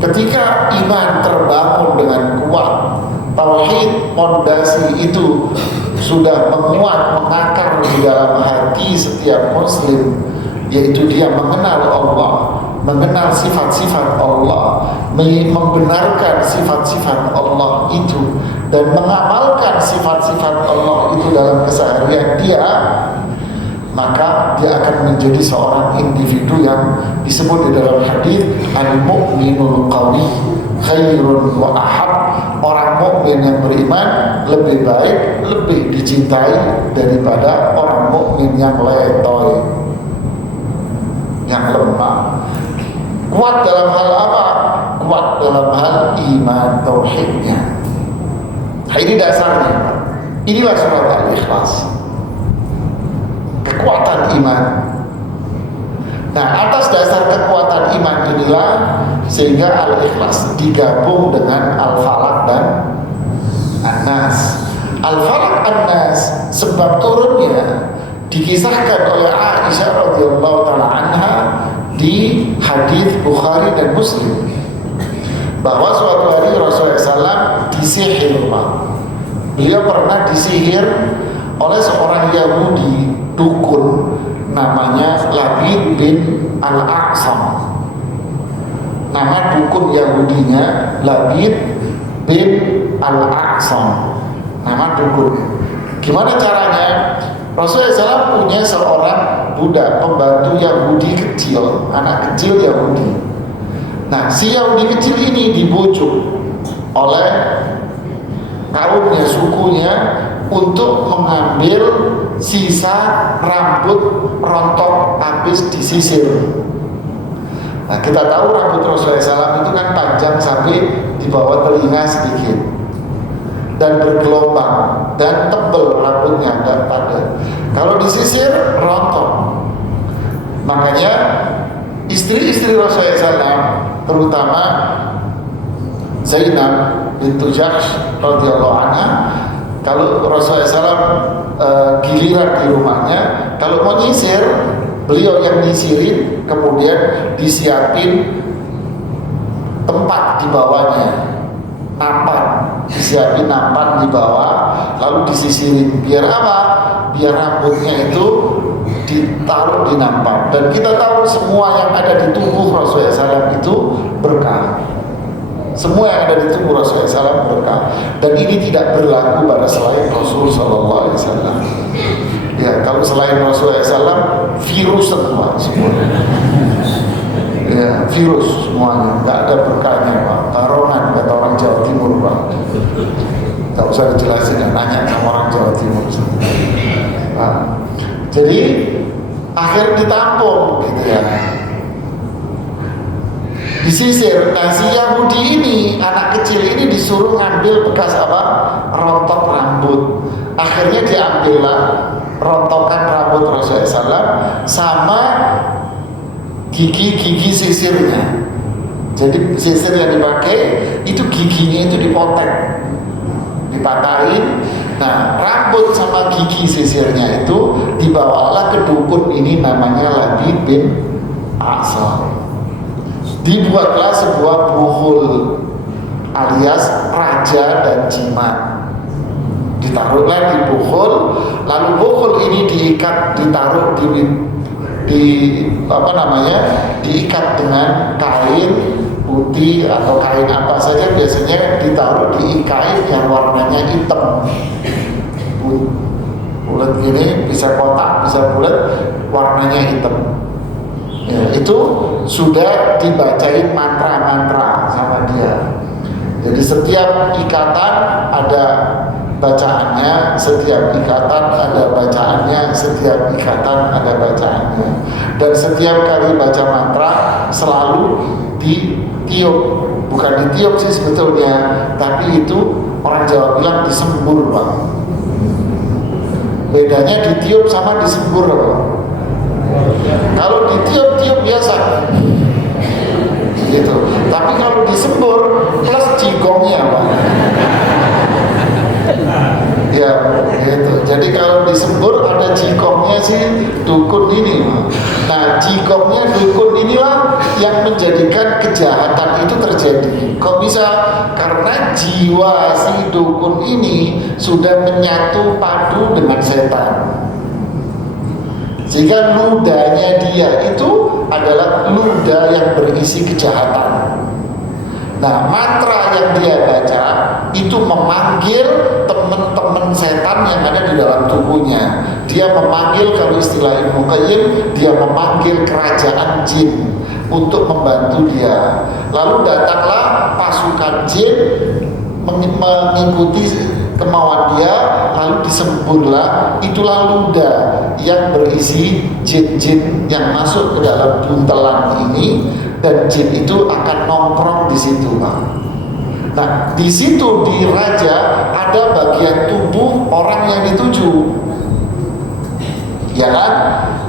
Ketika iman terbangun dengan kuat, tauhid pondasi itu sudah menguat, mengakar di dalam hati setiap muslim, yaitu dia mengenal Allah, mengenal sifat-sifat Allah, membenarkan sifat-sifat Allah itu, dan mengamalkan sifat-sifat Allah itu dalam keseharian dia, maka dia akan menjadi seorang individu yang disebut di dalam hadis al-mu'minul qawi khairun wa ahab. Orang mukmin yang beriman lebih baik, lebih dicintai daripada orang mukmin yang letoy, yang lemah. Kuat dalam hal apa? Kuat dalam hal iman tauhidnya. Nah, ini dasarnya. Inilah surat Al-Ikhlas, kekuatan iman. Nah, atas dasar kekuatan iman inilah sehingga Al-Ikhlas digabung dengan Al-Falaq dan An-Nas. Al-Falaq An-Nas sebab turunnya dikisahkan oleh Aisyah radhiyallahu taala anha di hadis Bukhari dan Muslim, bahwa suatu hari Rasulullah SAW disihir. Beliau pernah disihir oleh seorang Yahudi dukun namanya Labid bin Al-Aqsam. Nama dukun Yahudinya Labid bin Al-Aqsam, nama dukunnya. Gimana caranya? Rasulullah SAW punya seorang budak pembantu Yahudi kecil, anak kecil Yahudi. Nah, si Yahudi kecil ini dibujuk oleh kaumnya, sukunya, untuk mengambil sisa rambut rontok habis disisir. Nah, kita tahu rambut Rasulullah SAW itu kan panjang sampai di bawah telinga sedikit dan bergelombang dan tebal rambutnya dan padat. Kalau disisir rontok. Makanya istri-istri Rasulullah SAW, terutama Zainab bintu Jahsh radhiyallahu anha, kalau Rasulullah SAW giliran di rumahnya, kalau mau nyisir, beliau yang nyisirin, kemudian disiapin tempat di bawahnya, nampan, disiapin nampan di bawah, lalu disisirin. Biar apa? Biar rambutnya itu ditaruh di nampan. Dan kita tahu semua yang ada di tubuh Rasulullah SAW itu berkah. Semua yang ada di tubuh Rasulullah SAW berkah. Dan ini tidak berlaku pada selain Rasul Sallallahu Alaihi Wasallam. Ya, kalau selain Rasulullah SAW, virus semuanya. Ya, virus semuanya, nggak ada berkahnya, Pak. Taronan kata orang Jawa Timur, Pak. Nggak usah dijelasin, nanya sama orang Jawa Timur. Nah, jadi akhir ditampung, gitu ya. Disisir. Nah, si Yahudi ini, anak kecil ini disuruh ngambil bekas apa? Rontok rambut. Akhirnya diambillah rontokan rambut Rasulullah SAW sama gigi-gigi sisirnya. Jadi sisir yang dipakai itu giginya itu dipotong, dipatahin. Nah, rambut sama gigi sisirnya itu dibawalah ke dukun ini namanya Labid bin Aqsam. Dibuatlah sebuah buhul alias raja dan jimat. Ditaruhlah di buhul, lalu buhul ini ditaruh di apa namanya, diikat dengan kain putih atau kain apa saja, biasanya ditaruh di kain yang warnanya hitam, bulat gini, bisa kotak, bisa bulat, warnanya hitam. Ya, itu sudah dibacain mantra-mantra sama dia. Jadi setiap ikatan ada bacaannya, setiap ikatan ada bacaannya, setiap ikatan ada bacaannya. Dan setiap kali baca mantra selalu ditiup, bukan ditiup sih sebetulnya, tapi itu orang Jawa bilang disembur, Pak. Bedanya ditiup sama disembur, Pak. Kalau ditiup-tiup biasa gitu, tapi kalau disembur plus jigongnya, Pak. Ya, gitu. Jadi kalau disembur ada jikomnya sih dukun ini. Nah, jikomnya dukun inilah yang menjadikan kejahatan itu terjadi. Kok bisa? Karena jiwa si dukun ini sudah menyatu padu dengan setan. Sehingga ludahnya dia itu adalah ludah yang berisi kejahatan. Nah, mantra yang dia baca itu memanggil teman-teman setan yang ada di dalam tubuhnya. Dia memanggil, kalau istilah Ibnu Qayyim, dia memanggil kerajaan jin untuk membantu dia. Lalu datanglah pasukan jin mengikuti kemauan dia, lalu disemburlah. Itulah ludah yang berisi jin-jin yang masuk ke dalam buntelan ini, dan jin itu akan nongkrong di situ, Pak. Nah, di situ di raja ada bagian tubuh orang yang dituju, ya kan?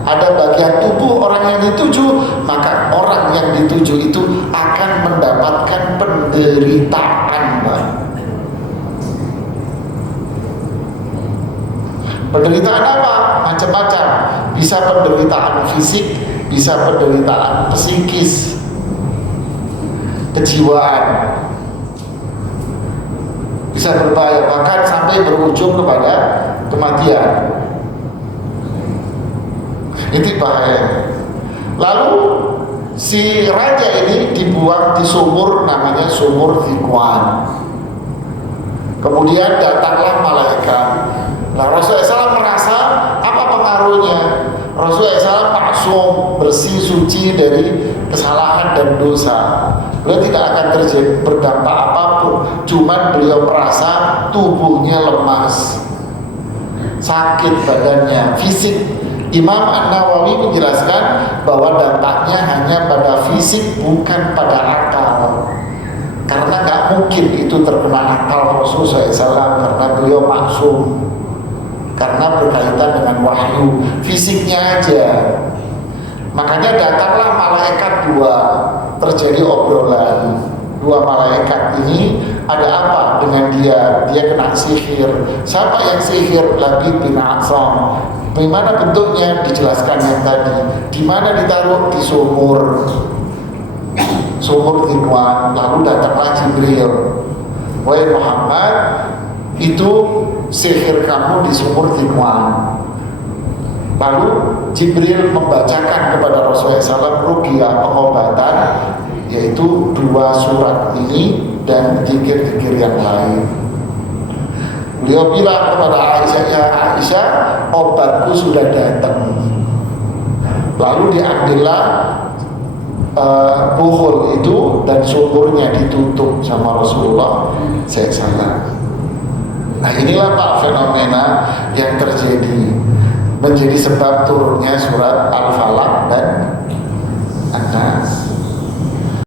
Ada bagian tubuh orang yang dituju, maka orang yang dituju itu akan mendapatkan penderitaan, Pak. Penderitaan apa? Macam-macam. Bisa penderitaan fisik, bisa penderitaan psikis, kejiwaan, bisa berbahaya, bahkan sampai berujung kepada kematian. Itu bahaya. Lalu si raja ini dibuang di sumur, namanya sumur Zikwan. Kemudian datanglah malaikat. Nah, Rasulullah SAW merasa apa pengaruhnya? Rasulullah SAW maksum, bersih, suci dari kesalahan dan dosa. Beliau tidak akan terjadi berdampak apapun. Cuman beliau merasa tubuhnya lemas, sakit badannya, fisik. Imam An-Nawawi menjelaskan bahwa dampaknya hanya pada fisik, bukan pada akal. Karena nggak mungkin itu terkena akal Rasulullah SAW, karena beliau maksum. Karena berkaitan dengan wahyu, fisiknya aja. Makanya datanglah malaikat dua, terjadi obrolan. Dua malaikat ini ada apa dengan dia? Dia kena sihir. Siapa yang sihir? Labid bin A'sam. Bagaimana bentuknya? Dijelaskan yang tadi. Di mana ditaruh? Di sumur. Sumur Zikwan. Lalu datanglah Jibril. Wahai Muhammad, itu sihir kamu di sumur Zikwan. Lalu Jibril membacakan kepada Rasulullah SAW ruqyah, pengobatan, yaitu 2 surat ini dan zikir-zikir yang lain. Beliau bilang kepada Aisyah, ya Aisyah, obatku sudah datang. Lalu diambillah buhul itu dan sumurnya ditutup sama Rasulullah SAW. Nah, inilah Pak fenomena yang terjadi, menjadi sebab turunnya surat Al-Falaq